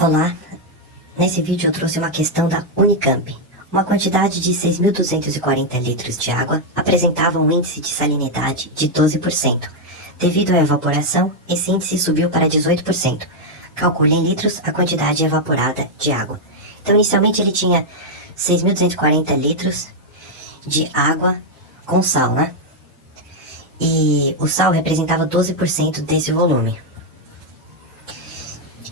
Olá, nesse vídeo eu trouxe uma questão da Unicamp. Uma quantidade de 6.240 litros de água apresentava um índice de salinidade de 12%. Devido à evaporação, esse índice subiu para 18%. Calcule em litros a quantidade evaporada de água. Então, inicialmente ele tinha 6.240 litros de água com sal, né? E o sal representava 12% desse volume.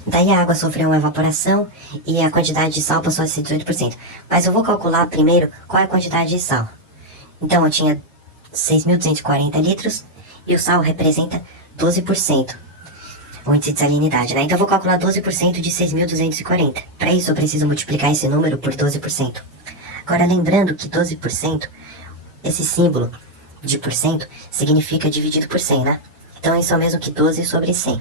Daí a água sofreu uma evaporação e a quantidade de sal passou a ser 18%. Mas eu vou calcular primeiro qual é a quantidade de sal. Então eu tinha 6.240 litros e o sal representa 12%. O índice de salinidade, né? Então eu vou calcular 12% de 6.240. Para isso eu preciso multiplicar esse número por 12%. Agora lembrando que 12%, esse símbolo de porcento, significa dividido por 100, né? Então isso é o mesmo que 12 sobre 100.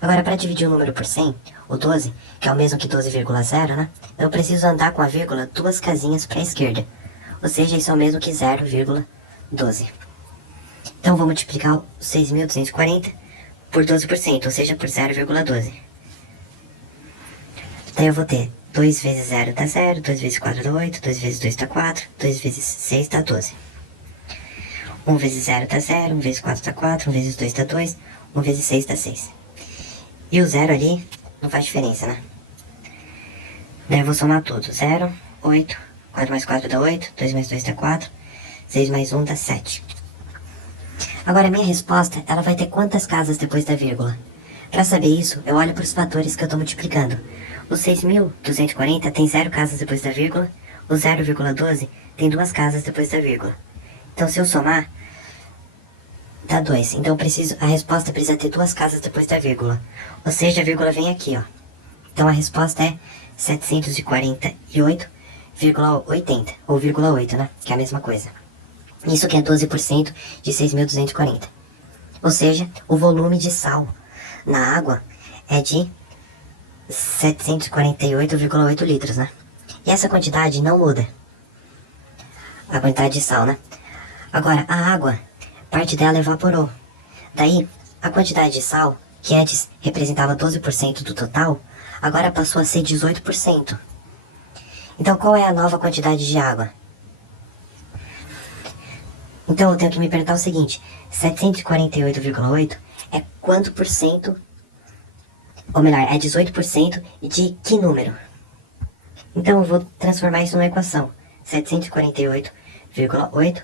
Agora, para dividir o número por 100, o 12, que é o mesmo que 12,0, né? Eu preciso andar com a vírgula duas casinhas para a esquerda. Ou seja, isso é o mesmo que 0,12. Então, vou multiplicar o 6.240 por 12%, ou seja, por 0,12. Daí eu vou ter 2 vezes 0 dá 0, 2 vezes 4 dá 8, 2 vezes 2 dá 4, 2 vezes 6 dá 12. 1 vezes 0 dá 0, 1 vezes 4 dá 4, 1 vezes 2 dá 2, 1 vezes 6 dá 6. E o 0 ali não faz diferença, né? Daí eu vou somar tudo. 0, 8, 4 mais 4 dá 8, 2 mais 2 dá 4, 6 mais 1 dá 7. Agora a minha resposta, ela vai ter quantas casas depois da vírgula? Para saber isso, eu olho para os fatores que eu estou multiplicando. O 6.240 tem 0 casas depois da vírgula, o 0,12 tem 2 casas depois da vírgula. Então se eu somar, dá 2. Então a resposta precisa ter 2 casas depois da vírgula. Ou seja, a vírgula vem aqui, ó. Então a resposta é 748,80. Ou vírgula 8, né? Que é a mesma coisa. Isso que é 12% de 6.240. Ou seja, o volume de sal na água é de 748,8 litros, né? E essa quantidade não muda. A quantidade de sal, né? Agora, a água, parte dela evaporou. Daí, a quantidade de sal, que antes representava 12% do total, agora passou a ser 18%. Então, qual é a nova quantidade de água? Então, eu tenho que me perguntar o seguinte: 748,8 é quanto por cento? Ou melhor, é 18% de que número? Então, eu vou transformar isso numa equação. 748,8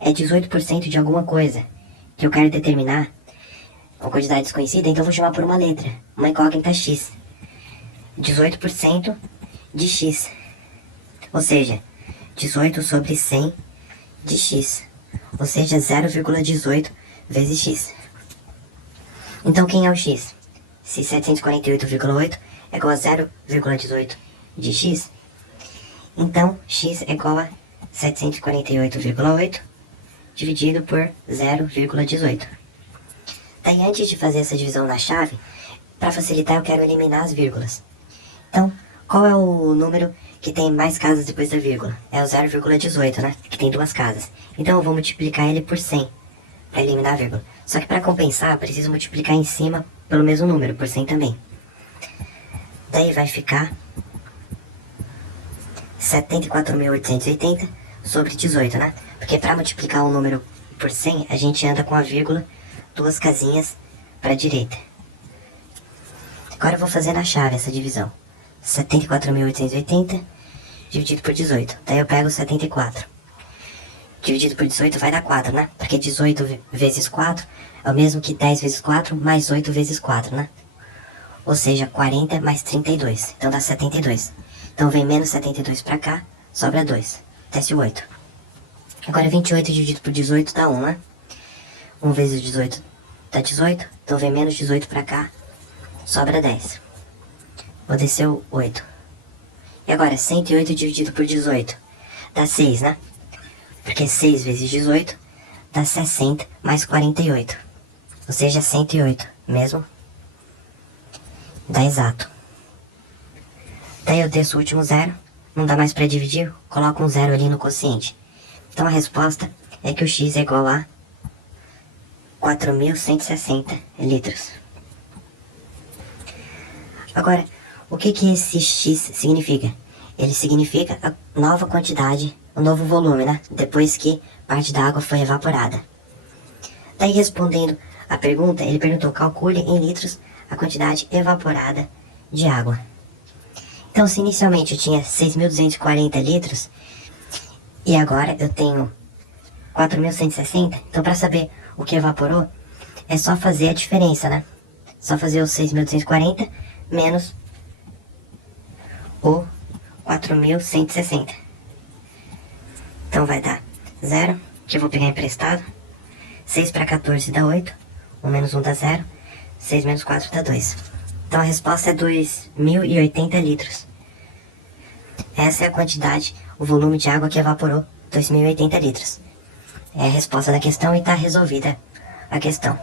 é 18% de alguma coisa que eu quero determinar, uma quantidade desconhecida, então eu vou chamar por uma letra, uma incógnita x. 18% de x, ou seja, 18 sobre 100 de x, ou seja, 0,18 vezes x. Então quem é o x? Se 748,8 é igual a 0,18 de x, então x é igual a 748,8 dividido por 0,18. Daí, antes de fazer essa divisão na chave, para facilitar eu quero eliminar as vírgulas. Então, qual é o número que tem mais casas depois da vírgula? É o 0,18, né? Que tem 2 casas. Então eu vou multiplicar ele por 100 para eliminar a vírgula. Só que para compensar, eu preciso multiplicar em cima pelo mesmo número, por 100 também. Daí vai ficar 74.880 sobre 18, né? Porque para multiplicar um número por 100, a gente anda com a vírgula 2 casinhas para a direita. Agora eu vou fazer na chave essa divisão. 74.880 dividido por 18. Daí eu pego 74. Dividido por 18 vai dar 4, né? Porque 18 vezes 4 é o mesmo que 10 vezes 4 mais 8 vezes 4, né? Ou seja, 40 mais 32. Então dá 72. Então vem menos 72 para cá, sobra 2. Desce o 8. Agora 28 dividido por 18 dá 1, né? 1 vezes 18 dá 18. Então vem menos 18 para cá, sobra 10. Vou descer o 8. E agora 108 dividido por 18 dá 6, né? Porque 6 vezes 18 dá 60 mais 48. Ou seja, 108 mesmo. Dá exato. Daí eu desço o último zero. Não dá mais para dividir, coloco um zero ali no quociente. Então a resposta é que o x é igual a 4.160 litros. Agora, O que que esse X significa? Ele significa a nova quantidade, o novo volume, né? Depois que parte da água foi evaporada. Daí, respondendo a pergunta, ele perguntou: calcule em litros a quantidade evaporada de água. Então, se inicialmente eu tinha 6.240 litros, e agora eu tenho 4.160, então para saber o que evaporou, é só fazer a diferença, né? Só fazer os 6.240 menos o 4.160. Então vai dar 0, que eu vou pegar emprestado. 6 para 14 dá 8. 1 menos 1 dá 0. 6 menos 4 dá 2. Então a resposta é 2.080 litros. Essa é a quantidade, o volume de água que evaporou, 2.080 litros. É a resposta da questão e está resolvida a questão.